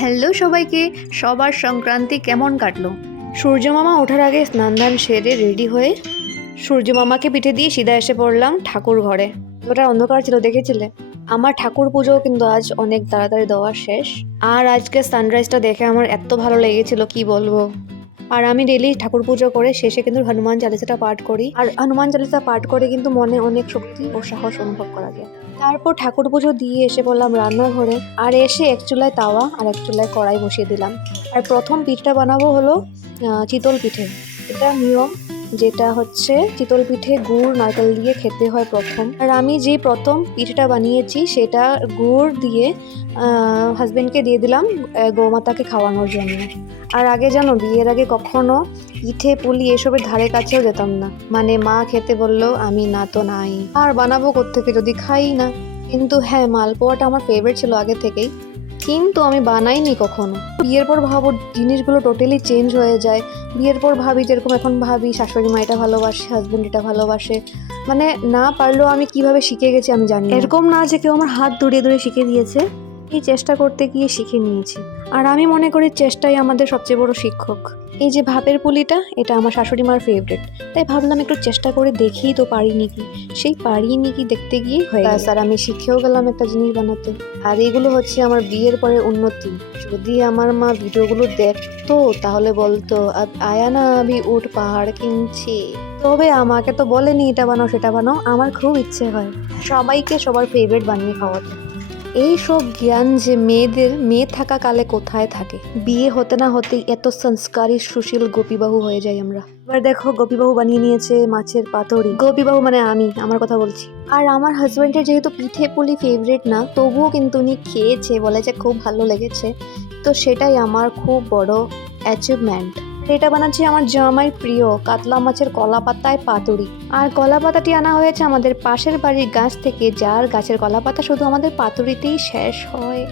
Hello সবাইকে, সবার সংক্রান্তি কেমন কাটলো? সূর্য মামা ওঠার আগে স্নান ধান সেরে রেডি হয়ে সূর্য মামাকে পিঠে দিয়ে সিধা এসে পড়লাম ঠাকুর ঘরে। ওটা অন্ধকার ছিল, দেখেছিলে? আমার ঠাকুর পুজো কিন্তু আজ অনেক তাড়াতাড়ি দেওয়া শেষ। আর আজকে সানরাইজটা দেখে আমার এত ভালো লেগেছিল কি বলবো। আর আমি ডেলি ঠাকুর পুজো করে শেষে কিন্তু হনুমান চালিসাটা পাঠ করি, আর হনুমান চালিসা পাঠ করে কিন্তু মনে অনেক শক্তি ও সাহস অনুভব করা যায়। তারপর ঠাকুর পুজো দিয়ে এসে বললাম রান্নাঘরে, আর এসে এক চুলায় তাওয়া আর এক চুলায় কড়াই বসিয়ে দিলাম। আর প্রথম পিঠটা বানাবো হলো চিতল পিঠে। এটা নিয়ম, যেটা হচ্ছে চিতল পিঠে গুড় নারকেল দিয়ে খেতে হয় প্রথম। আর আমি যে প্রথম পিঠেটা বানিয়েছি সেটা গুড় দিয়ে হাজবেন্ডকে দিয়ে দিলাম গৌমাতাকে খাওয়ানোর জন্য। আর আগে জানো, বিয়ের আগে কখনো পিঠে পুলি এসবের ধারে কাছেও যেতাম না। মানে মা খেতে বললো, আমি না তো নাই, আর বানাবো কোত্থেকে যদি খাই না। কিন্তু হ্যাঁ, মালপোয়াটা আমার ফেভারিট ছিল আগে থেকেই, কিন্তু আমি বানাইনি কখনো। বিয়ের পর ভাবো জিনিসগুলো টোটালি চেঞ্জ হয়ে যায়। বিয়ের পর ভাবি, যেরকম এখন ভাবি শাশুড়ি মা এটা ভালোবাসে, হাজবেন্ড এটা ভালোবাসে, মানে না পারলেও আমি কিভাবে শিখে গেছি আমি জানি না। এরকম না যে কেউ আমার হাত ধরিয়ে ধরে শিখে দিয়েছে, এই চেষ্টা করতে গিয়ে শিখে নিয়েছি। আর আমি মনে করি চেষ্টাই আমাদের সবচেয়ে বড় শিক্ষক। এই যে ভাপের পুলিটা, এটা আমার শাশুড়ি মার ফেভারিট, তাই ভাবলাম একটু চেষ্টা করে দেখি তো পারি নাকি। সেই পারি নাকি দেখতে গিয়ে হয়ে গেল। আর আমি শিখেও গেলাম একটা জিনিস বানাতে। আর এগুলো হচ্ছে আমার বিয়ের পরে উন্নতি। যদি আমার মা ভিডিওগুলো দেখতো তাহলে বলতো, আয়া না আবি উঠ পাহাড় কিনছি। তবে আমাকে তো বলেনি এটা বানাও সেটা বানাও, আমার খুব ইচ্ছে হয় সবাইকে সবার ফেভারিট বানিয়ে খাওয়াতে। এই সব জ্ঞান যে মেয়েদের মেয়ে থাকা কালে কোথায় থাকে, বিয়ে হতে না হতেই এত সংস্কারী সুশীল গোপীবাহু হয়ে যাই আমরা। এবার দেখো গোপীবাহু বানিয়ে নিয়েছে মাছের পাতুরি। গোপীবাহু মানে আমি, আমার কথা বলছি। আর আমার হাজবেন্ডের যেহেতু পিঠে পুলি ফেভারিট না, তবুও কিন্তু উনি খেয়েছে, বলে যে খুব ভালো লেগেছে। তো সেটাই আমার খুব বড় অ্যাচিভমেন্ট। এটা বানাচ্ছি আমার জামাইয়ের প্রিয় কাতলা মাছের কলা পাতায় পাতুরি। আর কলা পাতাটি আনা হয়েছে আমাদের পাশের বাড়ির গাছ থেকে, যার গাছের কলা পাতা শুধু আমাদের পাতুরিতেই শেষ হয়।